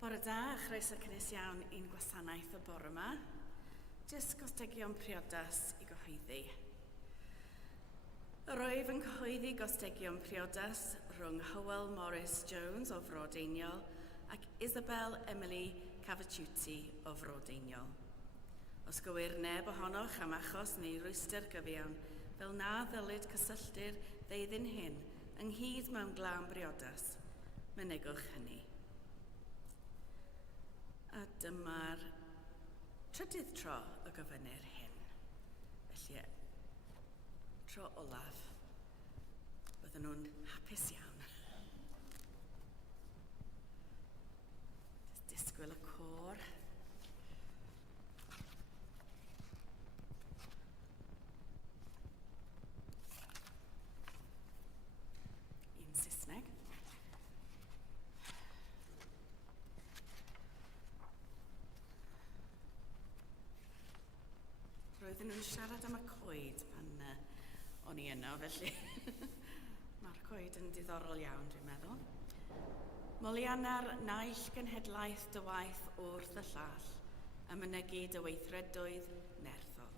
Bore da, chroeso cynnes iawn i'n gwasanaeth y bore yma. Jyst gostegion priodas i gyhoeddi. Yr oedd yn cyhoeddi gostegion priodas rhwng Hywel Morris Jones o Frodeiniol ac Isabel Emily Cavaciuti o Frodeiniol. Os gywir neb ohonoch am achos neu rwyster gyfiawn, fel na ddylid cysylltu'r ddeudyn hyn ynghyd mewn glân briodas, mynegwch hynny. A dyma'r trydydd tro y gofynir hyn. Felly, tro olaf, bydden nhw'n hapus iawn. Disgwyl y côr. Un Saesneg. Roedden nhw'n siarad am y coed pan o'n i yno, felly mae'r coed yn diddorol iawn, dwi'n meddwl. Moliana'r naill genhedlaeth dy waith wrth y llall, a mynegu dy weithredoedd nerthol.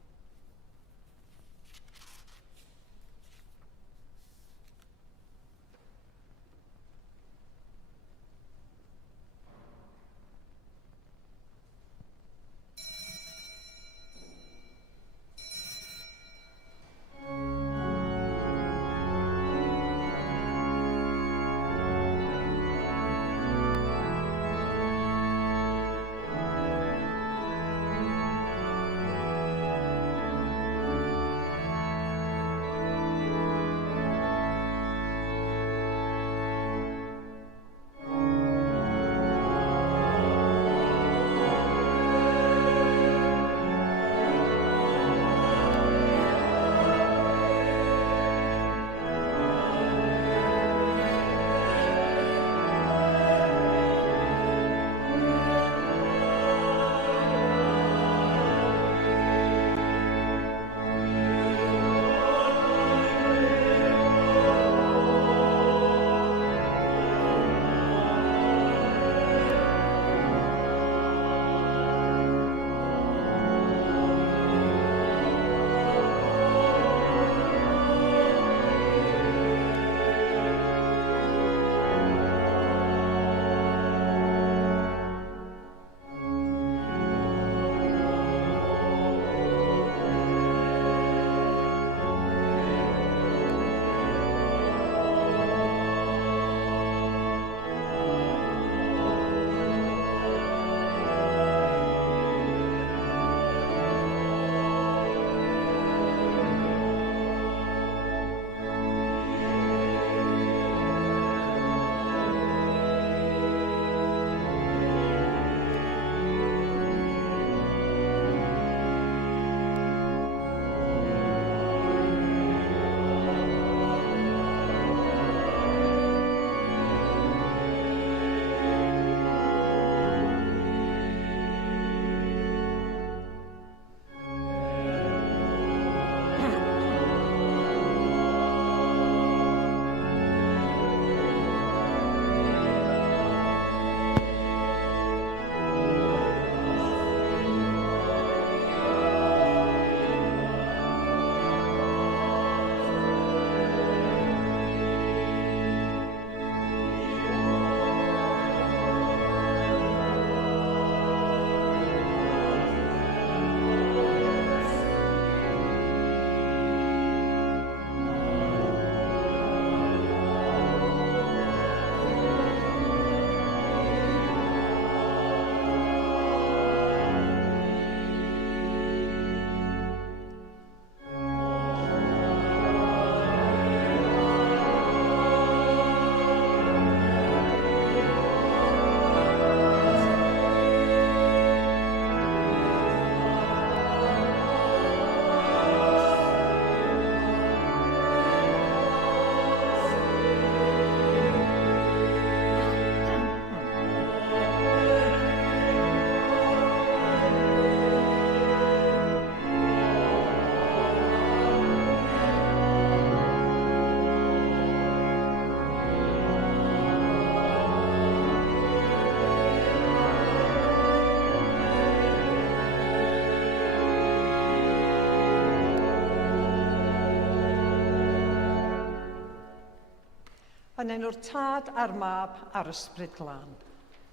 yn enw'r Tad a'r Mab a'r Ysbryd Glân.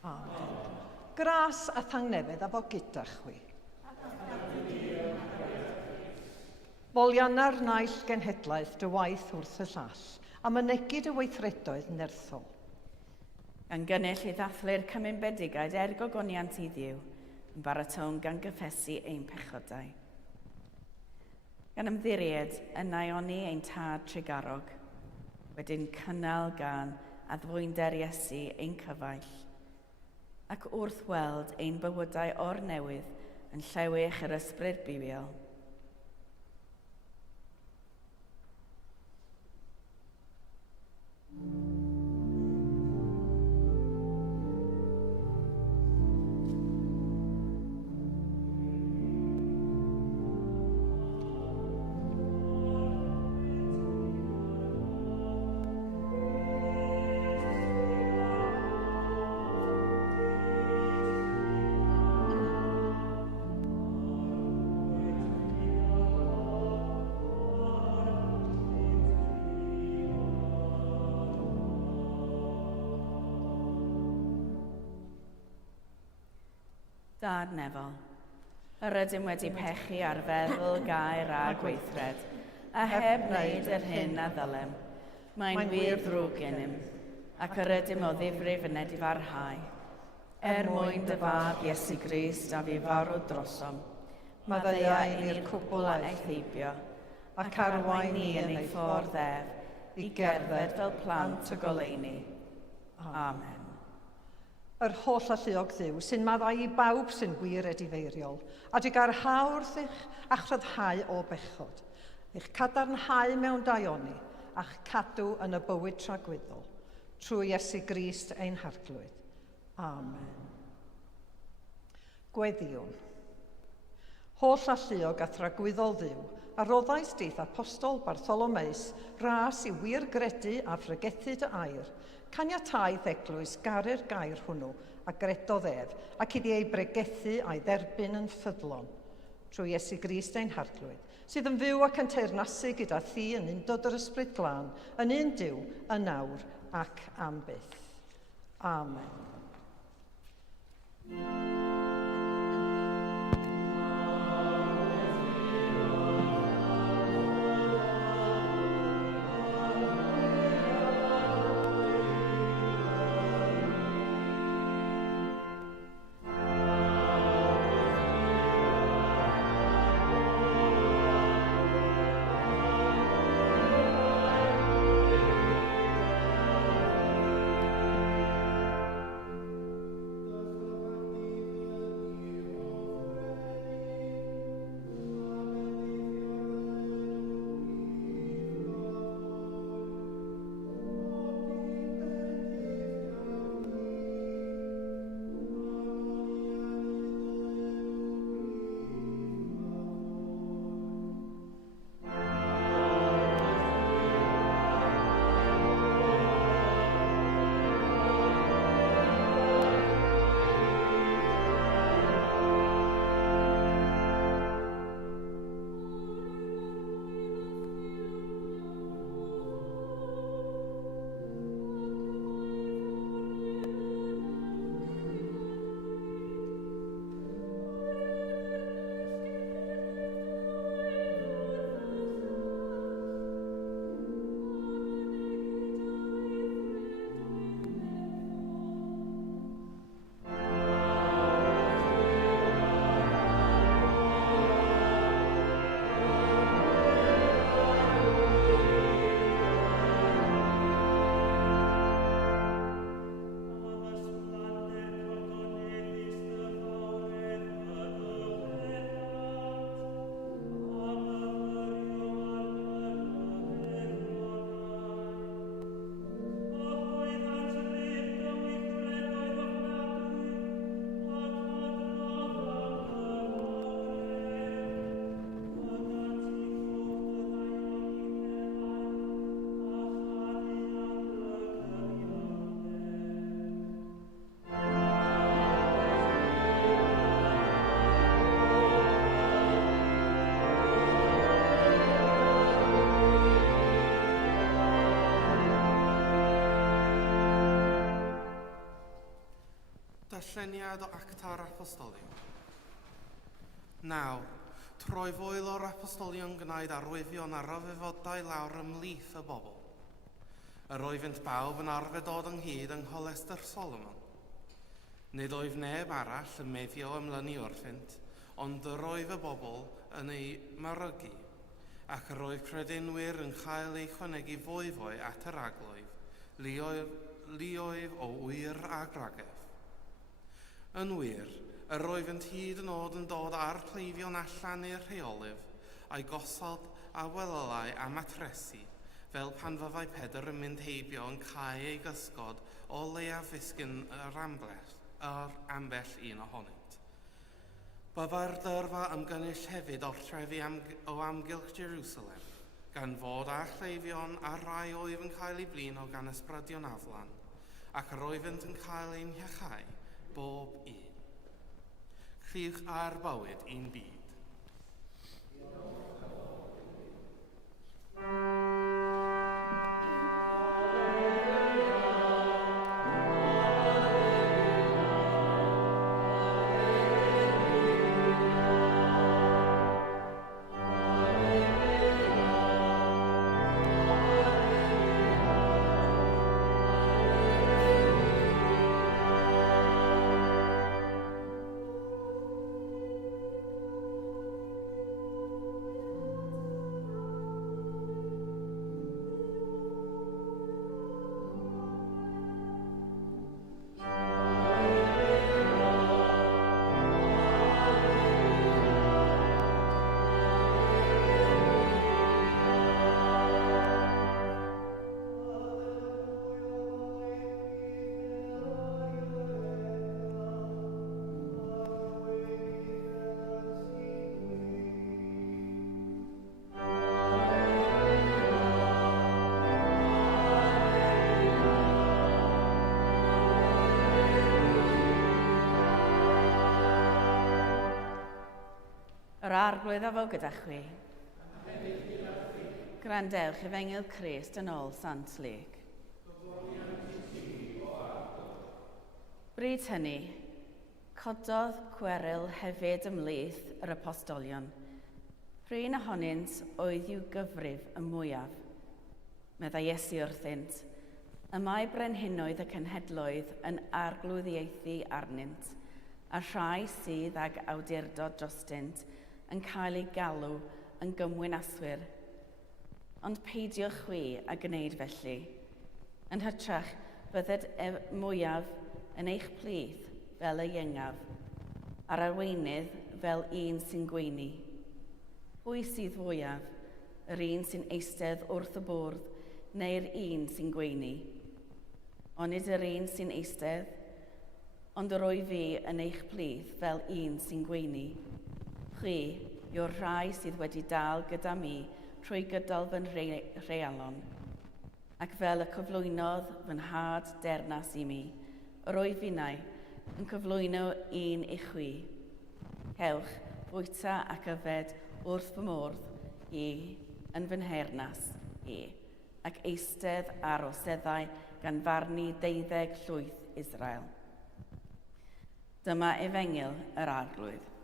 Amen. Gras a thangnefedd a fo gyda chwi. Folianna'r naill genhedlaeth dy waith wrth y llall, a mynegid y weithredoedd nerthol. Gan gynnull i ddathlu'r Cymun Bendigaid gogoniant i Dduw, yn baratôn gan gyffesu ein pechodau. Gan ymddiried yn aioni ein tad trigarog, wedyn cynnal gan addfwynder Iesu ein cyfaill, ac wrth weld ein bywydau o'r newydd yn llewych yr ysbryd biwiol. Dad Nefol, yr ydym wedi pechu ar feddwl, gair a gweithred, a heb wneud yr hyn a ddylem. Mae'n wir ddrwg gennym, ac yr ydym o ddifrif yn edi farhau. Mwyn dy fab Iesu Grist a fi farw drosom, maddeuau ni'r cwbl a eithibio, ac arwain ni yn ei ffordd ef, i gerdded fel plant y goleuni. Amen. Yr holl alluog Dduw sy'n maddau i bawb sy'n wir edifeiriol, a di gael hawrth eich a chryddhau o bechod, eich cadarnhau mewn daioni, a'ch cadw yn y bywyd tragwyddol, trwy Iesu Grist ein harglwydd. Amen. Gweddiwn. Holl alluog a thragwyddol Dduw, a roddais dydd apostol Bartholomeus, ras i wir gredu a phregethu dy air, caniatâi eglwys garu'r gair hwnnw a gredodd ef, ac iddi ei bregethu a'i dderbyn yn ffyddlon, trwy Iesu Grist ein harglwydd, sydd yn fyw ac yn teyrnasu gyda thi yn undod yr Ysbryd Glân, yn un Duw, yn nawr ac am byth. Amen. Darlleniad o Acta'r Apostolion. Nawr, troi foel o'r apostolion gwnaed arwyddion a ryfeddodau lawr ymlith y bobl. Yr oeddent bawb yn arfer dod ynghyd yng ngholestr Solomon. Nid oedd neb arall yn meddio ymlynu wrthynt, ond yr oedd y bobl yn ei marygu, ac yr oedd credinwyr yn cael ei chwanegu fwy at yr aglwydd, luoedd o wyr a gragedd. Yn wir, yr oeddent hyd yn oed yn dod â'r pleifion allan i'r rheolydd, a'i gosod a welylau a matresi, fel pan fyddai Pedr yn mynd heibio yn cael ei gysgod o leiaf ddisgyn yr ambell un ohonynt. Byddai'r dyrfa ymgynnull hefyd o'r trefi o amgylch Jerusalem, gan fod â chleifion a rai oedd yn cael ei blino gan ysbrydion aflan, ac yr oeddent yn cael ein hiachau bob un. Llych ar bywyd un byd. Yr arglwydd a fo gyda chwi. Grandewch Efengyl Crist yn ôl Sant Lug. Bryd hynny, cododd Cweryl hefyd ymlith yr apostolion. Rhywun ohonynt oedd i'w gyfrif y mwyaf. Meddai Iesu wrthynt, y mae brenhinoedd y cenhedloedd yn arglwyddiaethu arnynt, a rhai sydd ag awdurdod drostynt yn cael ei galw yn gymwynaswyr. Ond peidiwch chwi a gwneud felly. Yn hytrach, bydded mwyaf yn eich plith fel y iengaf, a'r arweinydd fel un sy'n gweini. Pwy sydd fwyaf, yr un sy'n eistedd wrth y bwrdd neu'r un sy'n gweini? Ond nid yr un sy'n eistedd, ond yr o'i fi yn eich plith fel un sy'n gweini. Chwi yw'r rhai sydd wedi dal gyda mi trwy gydol fy rhealon, ac fel y cyflwynodd fy nhad dernas i mi, yr o'i finnau yn cyflwyno un i chwi. Cewch bwyta ac yfed wrth fy mwrdd i yn fy nhernas i, ac eistedd ar oseddau gan farnu 12 llwyth Israel. Dyma Efengyl yr arglwydd.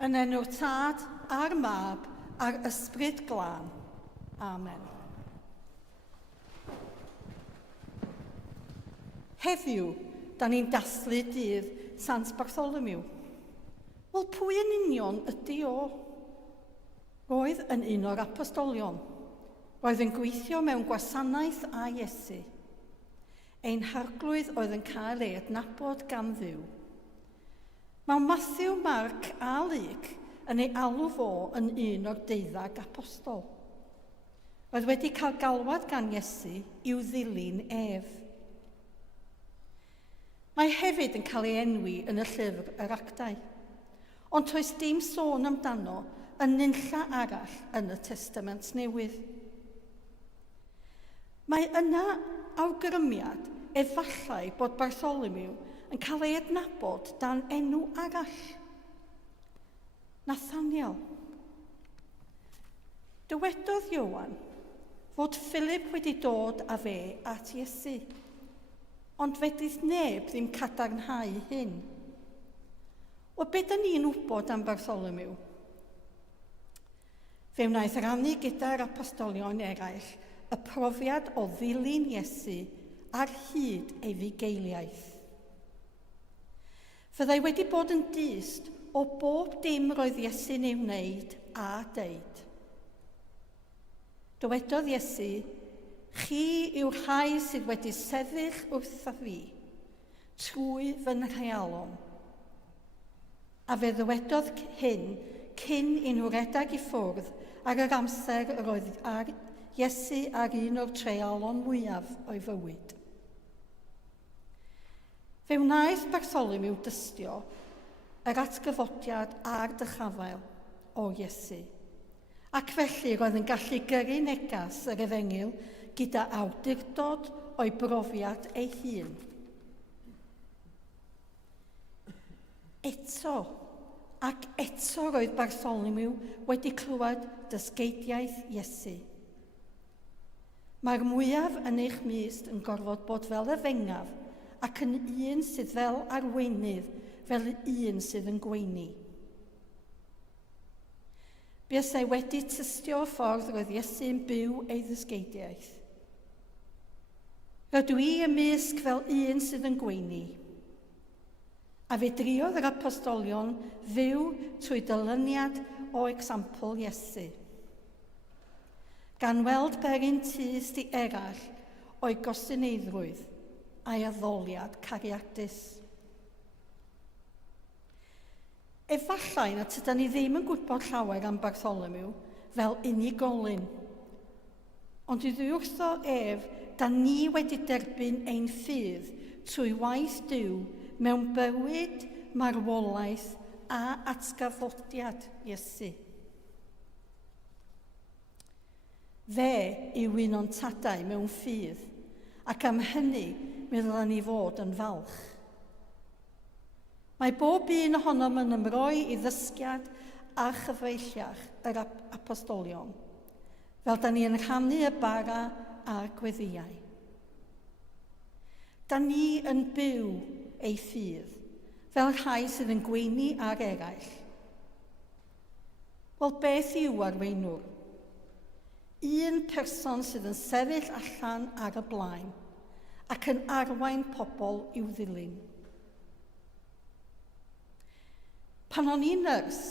Yn enw Tad a'r Mab a'r Ysbryd Glân. Amen. Heddiw, da ni'n daslu dydd Sant Bartholomew. Wel, pwy yn union ydy o? Roedd yn un o'r apostolion. Roedd yn gweithio mewn gwasanaeth a Iesu. Ein harglwydd oedd yn cael ei adnabod gan Dduw. Mae Matthew, Mark a Luc yn ei alw fo yn un o'r 12 apostol. Roedd wedi cael galwad gan Iesu i'w ddilyn ef. Mae hefyd yn cael ei enwi yn y llyfr yr Actau, ond does dim sôn amdano yn nunlla arall yn y Testament Newydd. Mae yna awgrymiad efallai bod Bartholomew yn cael ei adnabod dan enw arall, Nathaniel. Dywedodd Ioan fod Philip wedi dod â fe at Iesu, ond fedrith neb ddim cadarnhau hyn. O be da ni'n wybod am Bartholomew? Fe wnaeth rannu gyda'r apostolion eraill y profiad o ddilyn Iesu ar hyd ei fugeiliaeth. Fyddai wedi bod yn dyst o bob dim roedd Iesu'n ei wneud a deud. Dywedodd Iesu, chi yw'r rhai sydd wedi sefyll wrtha fi trwy fy nreialon. A fe ddywedodd hyn cyn i nhw redag i ffwrdd ar yr amser roedd Iesu ar un o'r treialon mwyaf o'i fywyd. Fe wnaeth Bartholomew dystio yr atgyfodiad a'r dychafael o Iesu, ac felly roedd yn gallu gyrru negas yr Efengyl gyda awdurdod o'i brofiad ei hun. Eto roedd Bartholomew wedi clywed dysgeidiaeth Iesu. Mae'r mwyaf yn eich myst yn gorfod bod fel y fengaf ac yn un sydd fel arweinydd fel un sydd yn gweini. Buasai wedi tystio ffordd roedd Iesu'n byw ei ddysgeidiaeth. Rydw i ymysg fel un sydd yn gweini. A fe driodd yr apostolion fyw trwy dylyniad o exampl Iesu. Gan weld berin tyst i eraill o'i gostyneiddrwydd a'i addoliad cariadus. Efallai na tydan ni ddim yn gwybod llawer am Bartholomew fel unigolyn. Ond iddi wrtho ef, da ni wedi derbyn ein ffydd trwy waith Duw mewn bywyd, marwolaeth a atgafodiad Iesu. Fe yw un o'n tadau mewn ffydd, ac am hynny mi ddylai ni fod yn falch. Mae bob un ohonom yn ymroi i ddysgiad a chyfeilliach yr apostolion, fel da ni yn rhannu y bara a'r gweddiau. Da ni yn byw ei ffydd, fel rhai sydd yn gweini ar eraill. Wel, beth yw arweinwr? Un person sydd yn sefyll allan ar y blaen ac yn arwain pobl i'w ddilyn. Pan o'n i'n nyrs,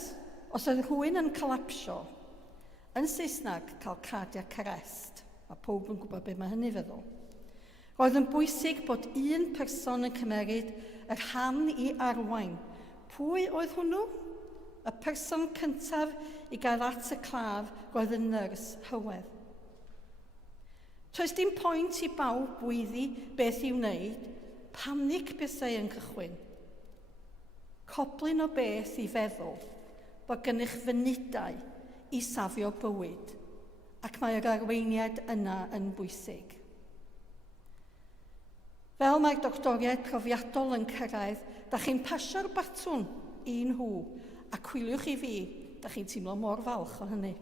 os oedd rhywun yn colapsio, yn Saesneg cael cardiac arrest, mae pob yn gwybod beth mae hynny feddwl, roedd yn bwysig bod un person yn cymeryd y rhan i arwain. Pwy oedd hwnnw? Y person cyntaf i gael at y claf roedd yn nyrs hywedd. Toes dim pwynt i bawb wyddi beth i'w wneud, panig bysau yn cychwyn. Coblyn o beth i feddwl bod gennych fynydau i safio bywyd, ac mae'r arweiniad yna yn bwysig. Fel mae'r doctoriaid profiadol yn cyrraedd, da chi'n pasio'r batwn i nhw a cwyliwch i fi, da chi'n teimlo mor falch o hynny.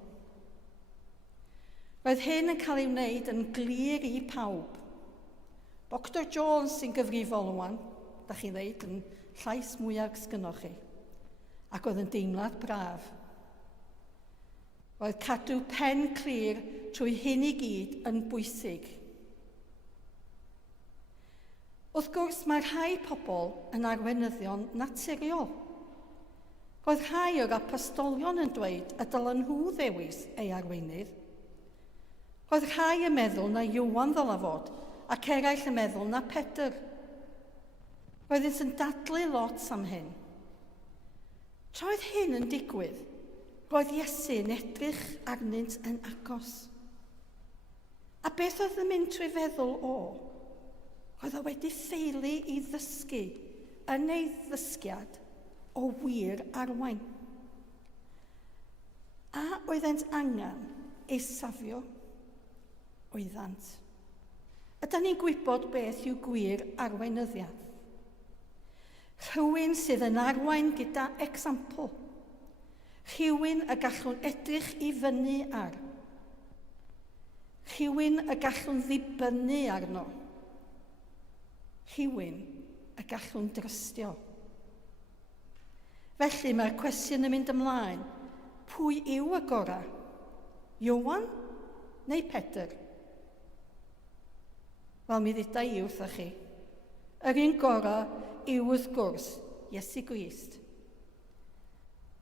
Roedd hyn yn cael ei wneud yn glir i pawb. Dr Jones sy'n gyfrifol wan, da chi'n dweud yn llais mwyaf sgynnoch chi, ac oedd yn deimlad braf. Roedd cadw pen clir trwy hyn i gyd yn bwysig. Wrth gwrs, mae rhai pobl yn arweinyddion naturiol. Roedd rhai o'r apostolion yn dweud y dylen nhw ddewis ei arweinydd. Roedd rhai yn meddwl na Iwan ddylai fod, ac eraill yn meddwl na Pedr. Roedd yn dadlu lot am hyn. Tra oedd hyn yn digwydd, roedd Iesu'n edrych arnynt yn agos. A beth oedd yn mynd trwy feddwl o? Roedd o wedi ffeili i ddysgu yn ei ddysgiad o wir arwain. A oeddent angen ei safio oeddant. Ydyn ni'n gwybod beth yw gwir arweinyddiaeth? Rhywun sydd yn arwain gyda exampl. Rhywun y gallwn edrych i fyny ar. Rhywun y gallwn ddibynnu arno. Rhywun y gallwn drystio. Felly mae'r cwestiwn yn mynd ymlaen. Pwy yw y gorau? Iwan neu Pedr? Wel, mi ddita i wrthoch chi. Yr un gorau yw wrth gwrs Iesu Grist.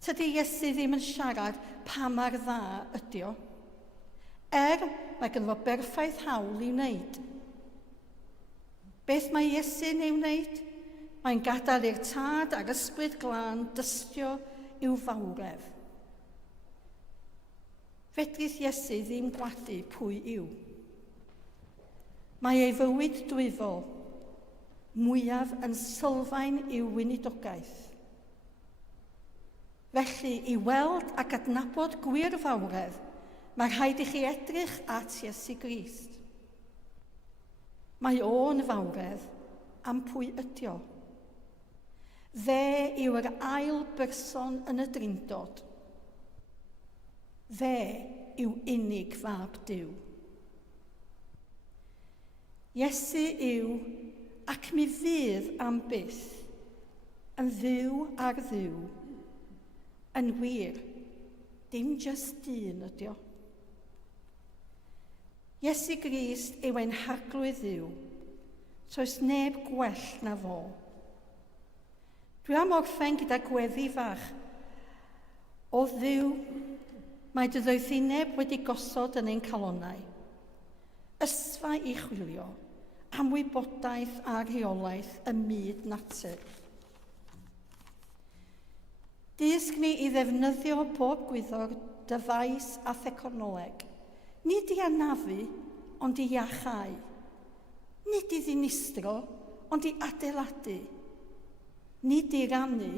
Tydy Iesu ddim yn siarad pa mor dda ydy o. Mae ganddo fo berffaith hawl i wneud. Beth mae Iesu'n ei wneud? Mae'n gadael i'r tad a'r ysbryd glân dystio i'w fawredd. Fedrith Iesu ddim gwadu pwy yw. Mae ei fywyd dwyfol mwyaf yn sylfaen i'w weinidogaeth. Felly, i weld ac adnabod gwir fawredd, mae rhaid i chi edrych at Iesu Grist. Mae o'n fawredd am pwy ydy o. Fe yw'r ail berson yn y drindod. Fe yw unig fab Duw. Iesu yw, ac mi fydd am byth, yn dduw ar dduw, yn wir, dim jyst dyn ydy o. Iesu Grist yw ein harglwydd dduw, soes neb gwell na fo. Dwi am orffen gyda gweddi fach. O dduw, mae dy ddoethineb wedi gosod yn ein calonnau. Ysfa i chwilio am wybodaeth a rheolaeth y myd natur. Dysg ni i ddefnyddio bob gwyddor dyfais a theconoleg, nid i anafu, ond i iachau, nid i ddinistro, ond i adeiladu, nid i rannu,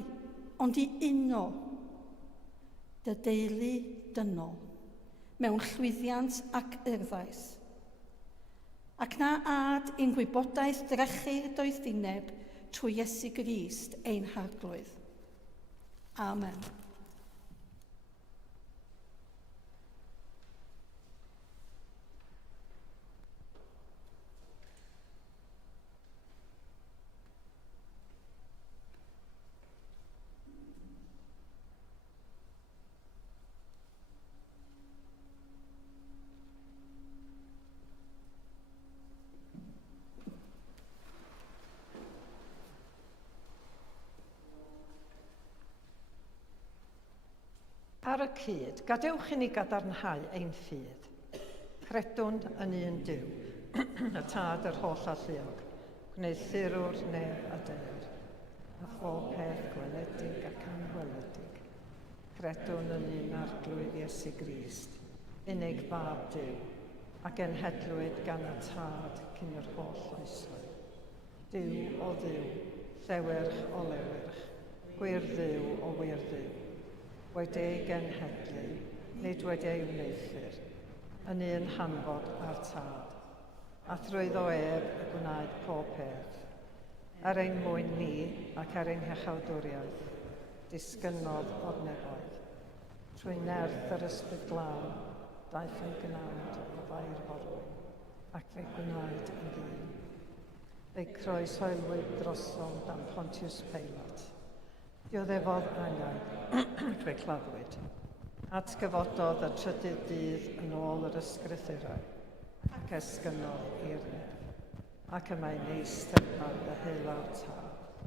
ond i uno, dy deulu dynol, mewn llwyddiant ac urddais. Ac na ad i'n gwybodaeth drechu'r doethineb trwy Iesu Grist ein harglwydd. Amen. Ar y cyd, gadewch i ni gadarnhau ein ffydd. Credwn yn un Duw, y tad yr holl alluog, gwneud thirwr, neb a deir, a phob peth gweledig ac anweledig. Credwn yn un arglwydd Iesu Grist, unig fab Duw, ac enhedlwyd gan y tad cyn yr holl oesoedd. Duw o dduw, llewyrch o lewyrch, gwir dduw o wir dduw. Wedi'i genhedlu, nid wedi'i wneithur, yn un hanfod a'r tad, a thrwyddo ef y gwnaed pob peth. Ar ein mwyn ni ac ar ein hechawdwriaeth, disgynnodd o'r nefoedd. Trwy nerth yr ysbryd glân, daeth yn gnawd o ddair forwyn, ac fe gwnaed yn ddyn. Fe croeshoelwyd drosom dan Pontius Pilat. Dioddefodd angen, fe claddwyd. Atgyfododd y trydydd dydd yn ôl yr ysgrythurau, ac esgynnodd i'r nef, ac y mae'n eistedd y heulawr tad.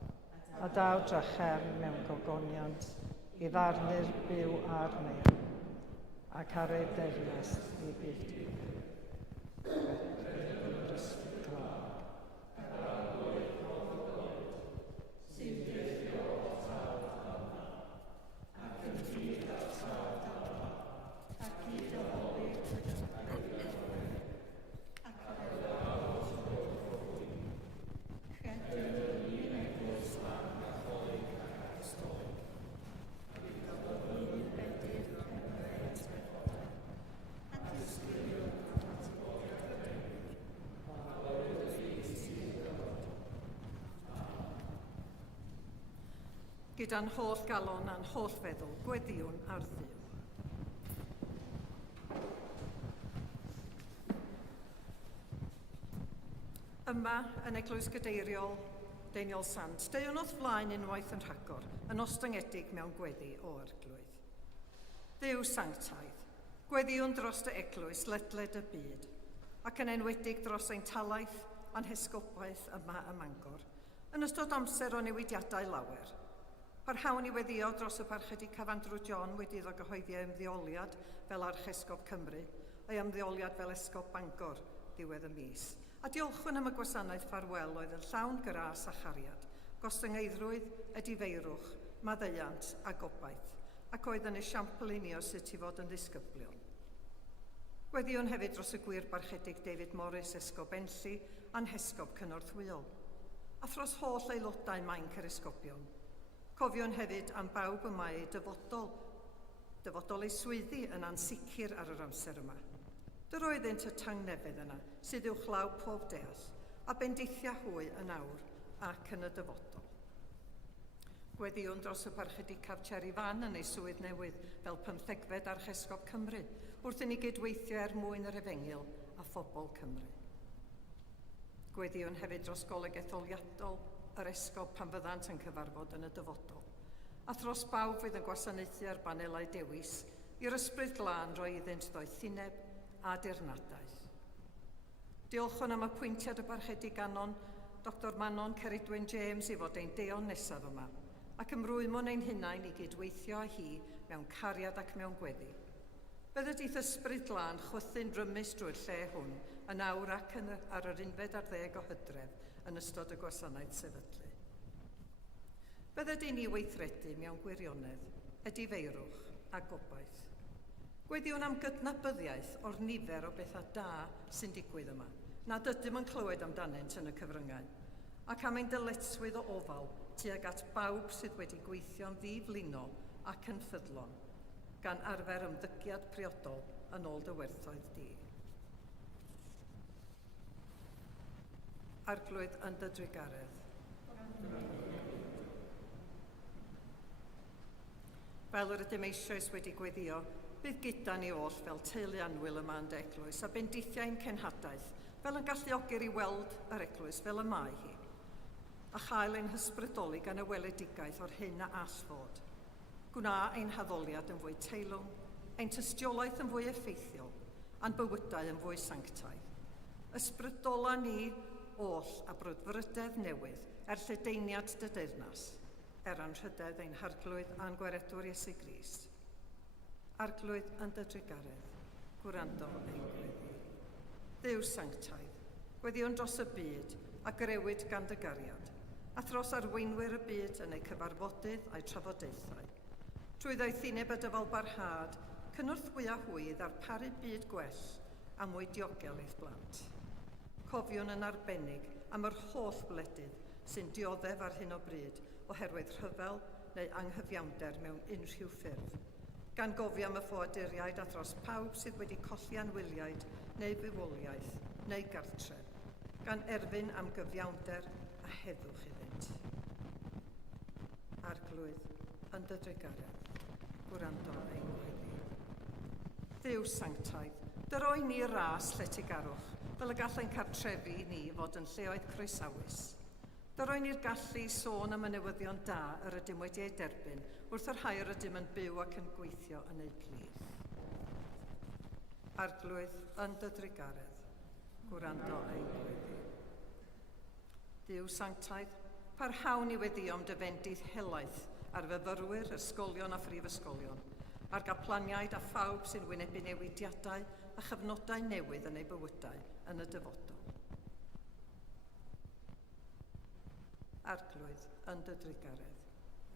A daw drachefn mewn gogoniant i ddarnu'r byw a'r neb, ac ar ei dernas i gyd. Gyda'n holl galon a'n holl feddwl, gweddiwn ar Dduw. Yma, yn Eglwys Gadeiriol, Deiniol Sant, deuwn wrth flaen unwaith yn rhagor, yn ostyngedig mewn gweddi o arglwydd. Dduw sanctaidd, gweddiwn dros dy eglwys ledled y byd, ac yn enwedig dros ein talaeth a'n hesgobaeth yma ym Mangor, yn ystod amser o newidiadau lawer. Parhawn i weddio dros y parchedi Cafandrw John wedi iddo gyhoeddi ymddeoliad fel Archesgob Cymru a'i ymddeoliad fel Esgob Bangor ddiwedd y mis. A diolchwn am y gwasanaeth ffarwel oedd yn llawn gras a chariad, gostyngeidrwydd, edifeirwch, maddeuant a gobaith, ac oedd yn esiampl i ni o sut i fod yn ddisgyblion. Gweddiwn hefyd dros y gwir barchedig David Morris, Esgob Enlli a'n Hesgob Cynorthwyol, a thros holl aelodau Mainc yr Esgobion. Cofiwn hefyd am bawb yma ei dyfodol ei swyddi yn ansicr ar yr amser yma. Dyroeddynt y tangnefedd yna sydd uwchlaw pob deall a bendithia hwy yn awr ac yn y dyfodol. Gweddiwn dros y parchedi Carteri Fan yn ei swydd newydd fel 15fed Archesgob Cymru wrth i ni gydweithio mwyn yr Efengil a phobl Cymru. Gweddiwn hefyd dros goleg etholiadol yr esgob pan fyddant yn cyfarfod yn y dyfodol, a thros bawb fydd yn gwasanaethu ar banelau dewis i'r ysbryd glân roi iddynt ddoethineb a dirnadaeth. Diolchwn am apwyntiad y barchedi ganon Dr Manon Ceridwen James i fod ein deon nesaf yma, ac ymrwymwn ein hunain i gydweithio â hi mewn cariad ac mewn gweddi. Byddet ysbryd glân chwythu'n rymus drwy'r lle hwn yn awr ac ar yr 11 o Hydref yn ystod y gwasanaeth sefydlu. Byddet i ni weithredu mewn gwirionedd, edifeirwch a gobaith. Gweddiwn am gydnabyddiaeth o'r nifer o bethau da sy'n digwydd yma, nad ydym yn clywed amdanynt yn y cyfryngau, ac am ein dyletswydd o ofal tuag at bawb sydd wedi gweithio'n ddiflino ac yn ffyddlon, gan arfer ymddygiad priodol yn ôl dy werthoedd di. Arglwydd yn dy drigaredd. Fel yr ydym eisoes wedi gweddio, bydd gyda ni oll fel teulu anwyl yma yn dy eglwys a bendithiau'n cenhadaeth fel yn galluogi'r i weld yr eglwys fel y mae hi, a chael ein hysbrydoli gan y weledigaeth o'r hyn a all fod. Gwna ein haddoliad yn fwy teilwng, ein tystiolaeth yn fwy effeithiol, a'n bywydau yn fwy sanctaidd. Ysbrydola ni oll a brwdfrydedd newydd lledaeniad dy deyrnas, anrhydedd ein harglwydd a'n gweredwr Iesu Grist. Arglwydd yn dy drigaredd, gwrando ein gweddi. Dduw sanctaidd, gweddiwn dros y byd a grewyd gan dy gariad, a thros arweinwyr y byd yn eu cyfarfodydd a'i trafodaethau. Trwy ddoethineb y dyfal barhad, cynnwrthwya hwy i ddarparu byd gwell a mwy diogel eich blant. Cofiwn yn arbennig am yr holl wledydd sy'n dioddef ar hyn o bryd oherwydd rhyfel neu anghyfiawnder mewn unrhyw ffurf, gan gofio am y ffoaduriaid a thros pawb sydd wedi colli anwyliaid neu fywoliaeth neu gartref, gan erfyn am gyfiawnder a heddwch iddynt. Arglwydd yn dy drigaredd, gwrando ein gweddi. Dduw sanctaidd, dyroi ni ras lletygarwch, fel y gallai'n cartrefi ni fod yn lleoedd croesawus. Dyroi ni'r gallu sôn am y newyddion da yr ydym wedi ei derbyn wrth yr rhai yr ydym yn byw ac yn gweithio yn eu plith. Arglwydd yn dy drigaredd, gwrando ein gweddi. Dduw sanctaidd, parhawn i weddiom dy fendith helaeth ar fyfyrwyr, ysgolion a phrifysgolion, ar gaplaniaid a phawb sy'n wynebu newidiadau a chyfnodau newydd yn ei bywydau yn y dyfodol. Arglwydd yn dy drigaredd,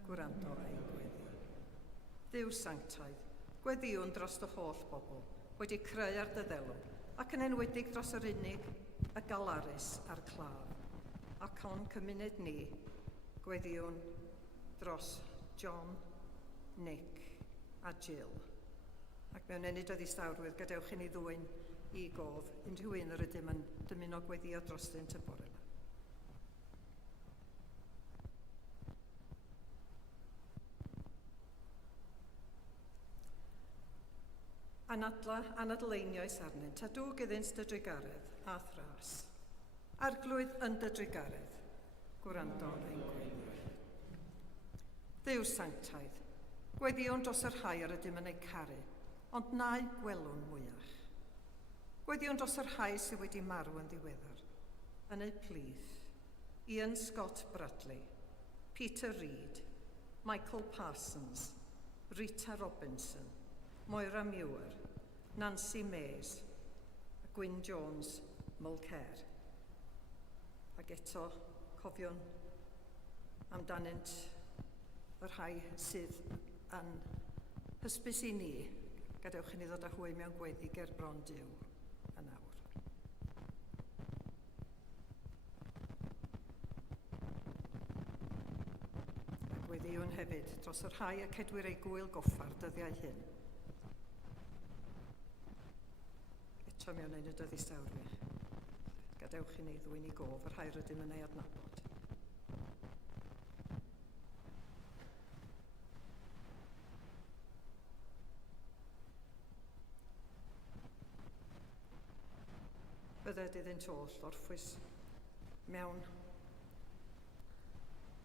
gwrando ein gweddi. Dduw sanctaidd, gweddiwn dros dy holl bobl, wedi creu ar dy ddelw, ac yn enwedig dros yr unig, y galarus a'r claf, ac o'n cymuned ni, gweddiwn dros John, Nick a Jill. Ac mewn enid o ddistawrwydd, gadewch i ni ddwyn i gof, unrhyw un yr ydym yn dymuno gweddio drosdynt y bore yma. Anadleiniais arnynt, a dŵg iddynt dy drigaredd a thras. Arglwydd yn dy drigaredd, gwrando ein gweddi. Dduw sanctaidd, gweddiwn dros yr rhai ar ydym yn ei caru, ond nau gwelwn mwyach. Gweddiwn dros yr rhai sydd wedi marw yn ddiweddar, yn eu plith, Ian Scott Bradley, Peter Reed, Michael Parsons, Rita Robinson, Moira Muir, Nancy Mays, a Gwyn Jones Mulcair. Ac eto, cofion amdanynt y rhai sydd yn hysbys i ni, gadewch i ni ddod â hwy mewn gweddi ger bron Duw yn awr. A gweddiwn hefyd dros y rhai a cedwyr ei gwyl goffar dyddiau hyn. Eto mewn ein y ddistawrwydd, gadewch i ni ddwyn i gof yr rhai rydym yn ei adnabod. Bydded iddynt oll orffwys mewn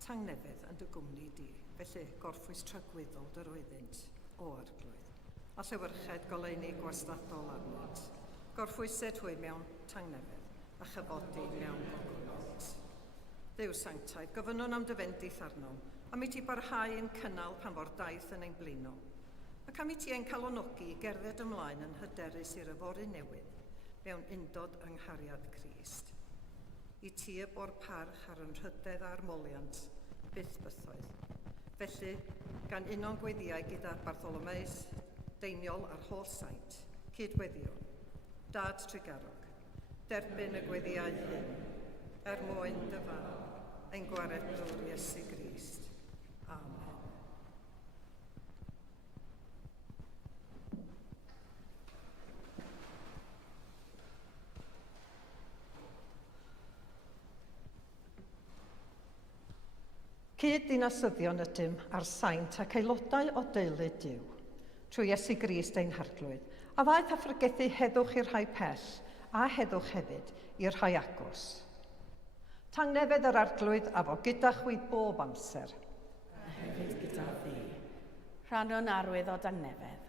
tangnefedd yn dy gwmni di, felly gorffwys tragwyddol dy roeddynt o arglwydd, a llewyrched goleuni gwastatol arnynt. Gorffwysed hwy mewn tangnefedd a chyfodi mewn gogolwyd. Dduw sanctaidd, gofynnwn am dyfendith arnom, am i ti barhau yn cynnal pan fo'r daith yn ein blino, ac am i ti ein calonogi i gerdded ymlaen yn hyderus i'r yfory newydd mewn undod yng nghariad Crist. I ti y bor parch ar yn rhydedd a'r moliant, byth bythoedd. Felly, gan uno'n gweddiau gyda Bartholomeus, Deiniol a'r holl saint, cydweddion, Dad Tregarog, derbyn y gweddiau hyn, mwyn dy fan, ein gwaredwr Iesu Grist. Amen. Cyd-dinasyddion ydym ar saint ac aelodau o deulu Duw, trwy Iesu Grist ein harglwydd, a ddaeth a phrygethu heddwch i'r rhai pell, a heddwch hefyd i'r rhai agos. Tangnefedd yr arglwydd a fo gyda chwi bob amser. A hefyd gyda fi. Rhannwn arwydd o dangnefedd.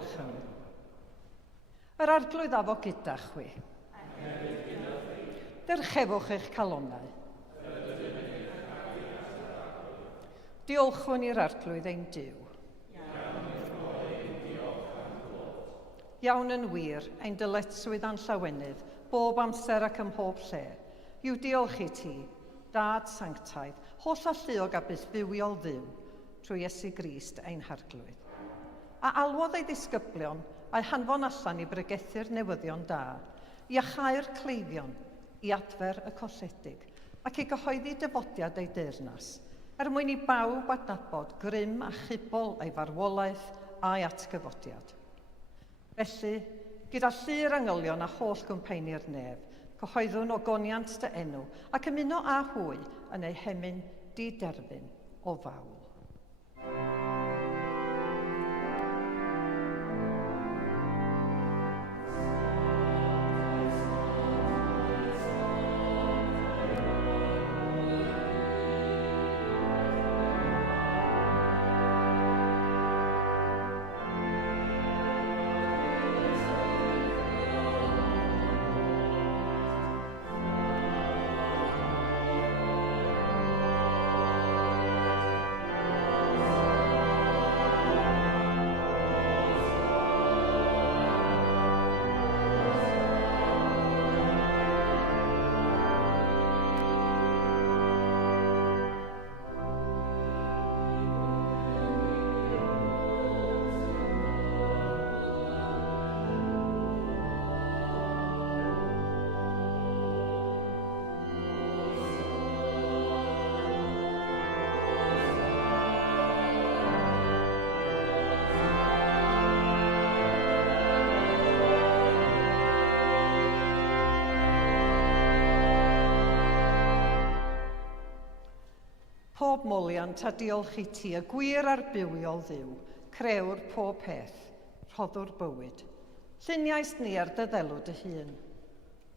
gorchen. Yr arglwydd afo gyda chwi. Dyrchefwch eich calonnau. Diolchwn i'r arglwydd ein Duw. Iawn yn wir, ein dyletswydd a'n llawenydd, bob amser ac ym mhob lle, yw diolch i ti, Dad Sanctaidd, holl alluog a byth fywiol dduw, trwy Iesu Grist ein harglwydd. A alwodd ei ddisgyblion a'i hanfon allan i bregethu'r newyddion da, i achau'r cleifion, i adfer y colledig, ac i gyhoeddi dyfodiad ei deyrnas, mwyn i bawb adnabod grym a chybol ei farwolaeth a'i atgyfodiad. Felly, gyda llu'r angylion a holl gwmpeni'r nef, cyhoeddwn ogoniant dy enw ac ymuno â hwy yn ei hemyn di-derbyn o fawl. Pob moliant a diolch i ti, y gwir a'r bywiol dduw, crewr pob peth, rhoddwr bywyd. Lluniais ni ar dy ddelw dy hun.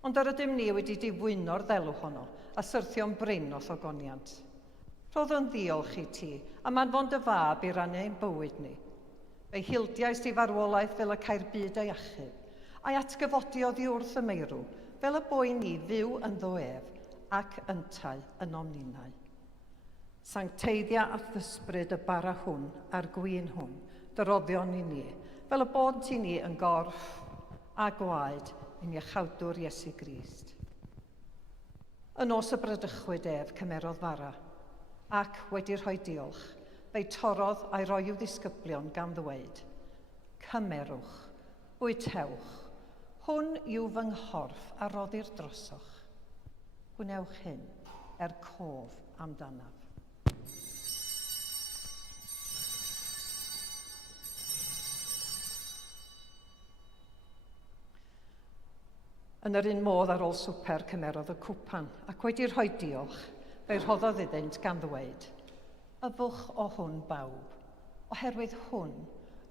Ond yr ydym ni wedi difwyno'r ddelw honno a syrthio'n breinos o goniant. Rhoddwn ddiolch i ti, a manfon dy fab i rannu ein bywyd ni. Fe'i hildiais di farwolaeth fel y cair byd ei achub, a'i atgyfodi wrth y meirw, fel y boi ni fyw yn ddoef ac yntau yn omninau. Sancteiddia a ddysbryd y bara hwn a'r gwyn hwn, dyroddion i ni, fel y bod ti ni yn gorff a gwaed yn iachawdwr Iesu Grist. Yn os y brydychwyd ef cymerodd fara, ac wedi rhoi diolch, fe'i torodd a'i roi i'w ddisgyblion gan ddweud, cymerwch, bwytewch, hwn yw fy nghorff a roddir drosoch. Gwnewch hyn cof amdanaf. Yn yr un modd ar ôl swper cymerodd y cwpan, ac wedi rhoi diolch, fe'i rhoddodd iddynt gan ddweud, yfwch o hwn bawb, oherwydd hwn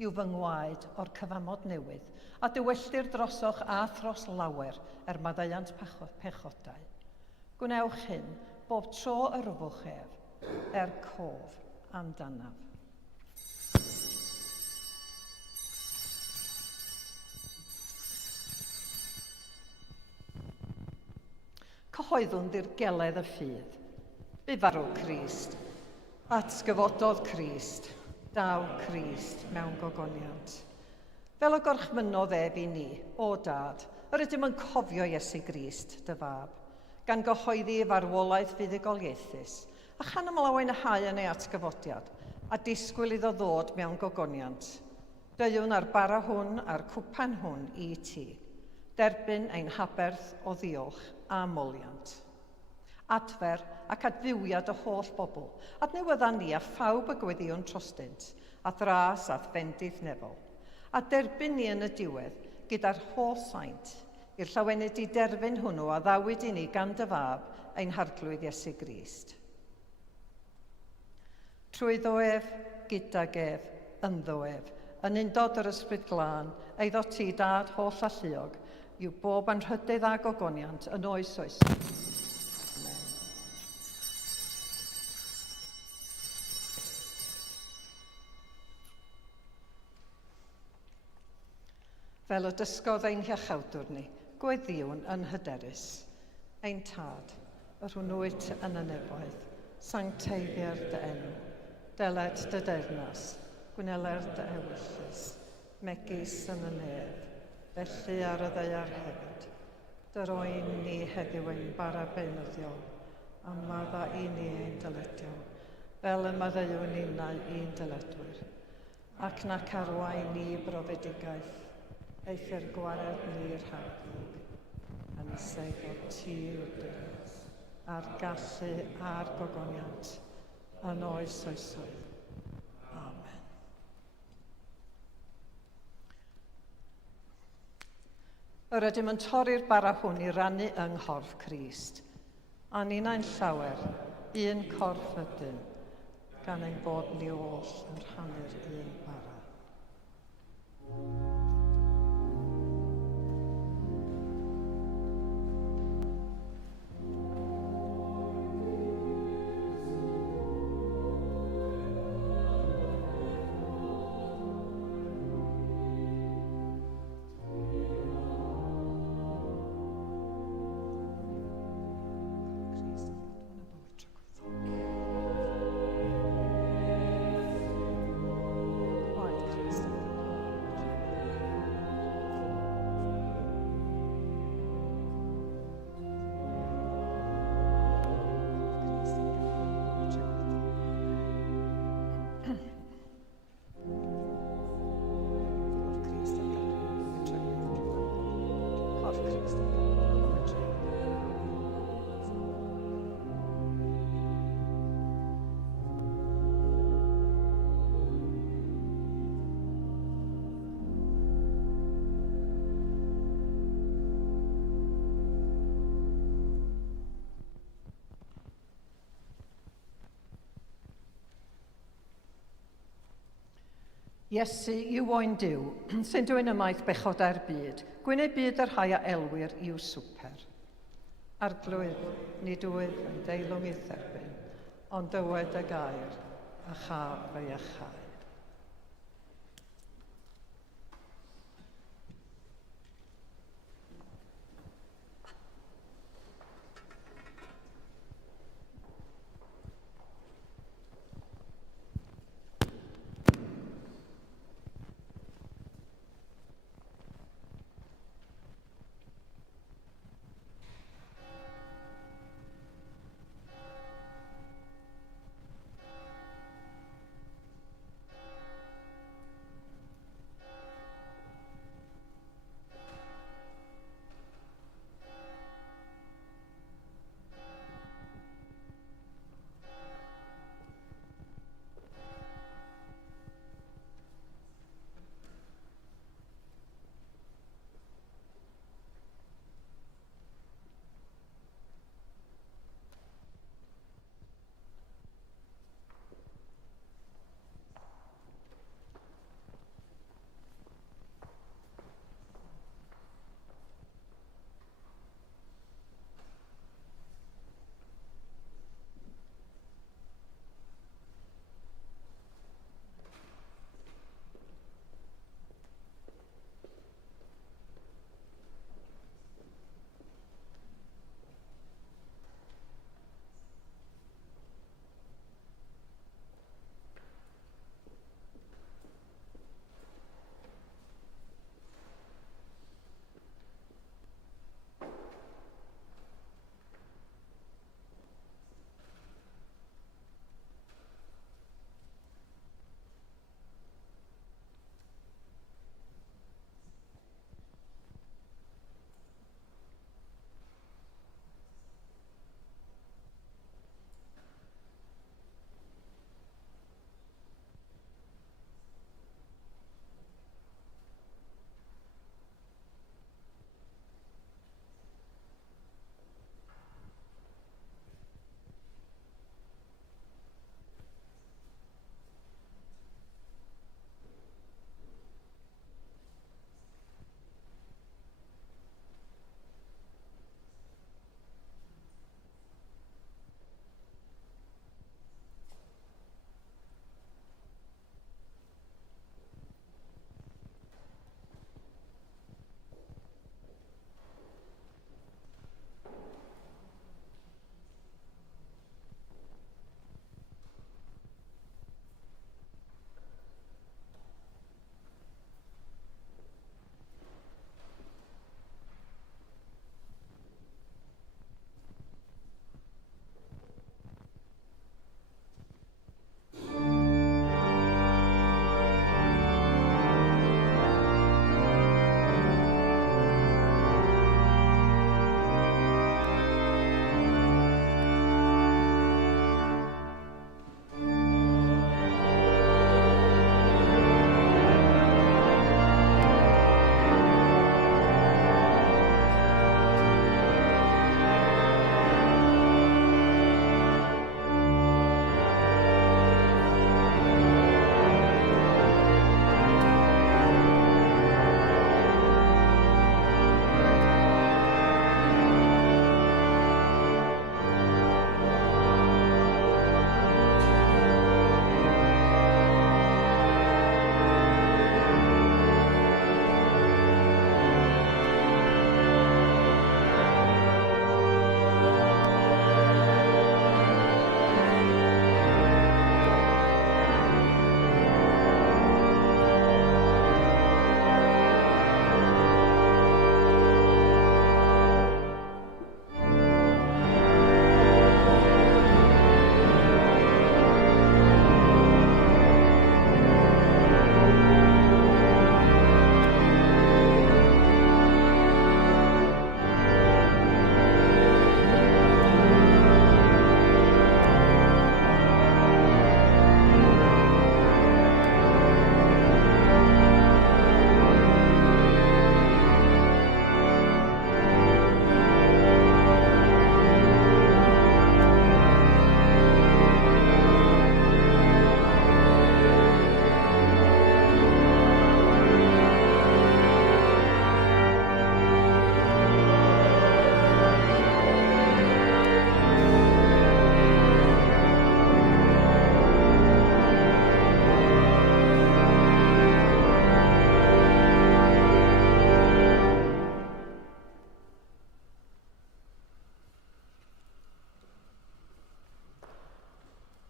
yw fy ngwaed o'r cyfamod newydd, a dywelldir drosoch a thros lawer maddeuant pechodau. Gwnewch hyn bob tro yr yfwch ef, cof amdanaf. Cyhoeddwn ddirgeledd y ffydd. Bu farw Crist. Atgyfododd Crist. Daw Crist mewn gogoniant. Fel y gorchmynodd ef i ni, o Dad, yr ydym yn cofio Iesu Grist, dy fab, gan gyhoeddi farwolaeth fuddugoliaethus, a chan ymlaen y hau yn ei atgyfodiad, a disgwyl iddo ddod mewn gogoniant. Deuwn ar bara hwn a'r cwpan hwn i ti, derbyn ein haberth o ddiolch a moliant. Adfer ac adfywiad y holl bobl, adnewyddan ni a phawb y gweddion trostynt, a thras a bendith nefol, a derbyn ni yn y diwedd gyda'r holl saint, i'r llawenydd i derbyn hwnnw a ddawyd i ni gan dy fab ein harglwydd Iesu Grist. Trwy ddoef, gydag ef, ynddo ef, yn undod yr ysbryd glân, eiddo ti Dad holl alluog, yw bob anrhydydd a gogoniant yn oes oes. Amen. Fel y dysgodd ein hiachawdwr ni, gweddiwn yn hyderus. Ein tad, yr hwnnwyd yn y nefoedd, sancteiddiau'r dy enw, deled dy dernas, gwyneler dy ewyllus, megis yn y nef, felly ar y ddeiar hefyd. Dyroen ni heddiw ein bara beunyddiol, a madda i ni ein dyledion, fel y maddeuwn ninnau i'n dyledwyr, ac nac arwain ni brofedigaeth, eithir gwared ni'r hagwg, yn seifod ti yw'r dyrnas, a'r gallu a'r gogoniant, yn oes oesoedd. Amen. Yr ydym yn torri'r bara hwn i rannu yng nghorff Crist, a ni'n llawer, un corff ydyn, gan ein bod ni oll yn rhannu'r un bara. Iesu yw oen Duw, sy'n dwyn ymaith bechodau'r byd, gwyneb byd yr rhai a elwyr i'w swper. Arglwydd, nid wydd yn deilwng i'w therbyn, ond dywed y gair, a chaf ei achau.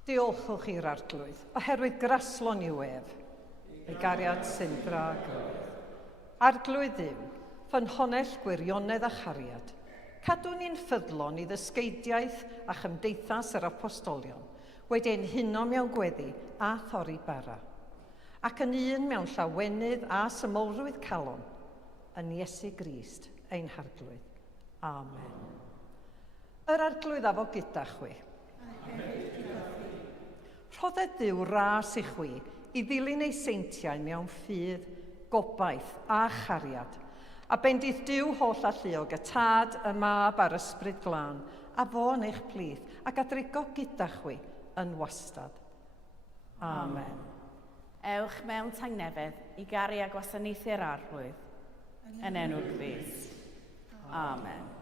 Diolchwch i'r arglwydd, oherwydd graslon i'w ef, ei gariad sy'n drag. Arglwydd yw, fy nhonell gwirionedd a chariad, cadw ni'n ffyddlon i ddysgeidiaeth a chymdeithas yr apostolion, wedi'n huno mewn gweddi a thorri bara, ac yn un mewn llawenydd a symlrwydd calon, yn Iesu Grist, ein harglwydd. Amen. Yr arglwydd afo gyda chwi. Rhodded Dduw ras i chwi i ddilyn ei seintiau mewn ffydd, gobaith a chariad, a bendith Duw holl a lluog y tad, y mab a'r ysbryd glân, a fo yn eich plith, ac adrigo gyda chwi yn wastad. Amen. Ewch mewn tangnefedd i gari a gwasanaethu'r arglwydd yn enw'r Grist. Amen.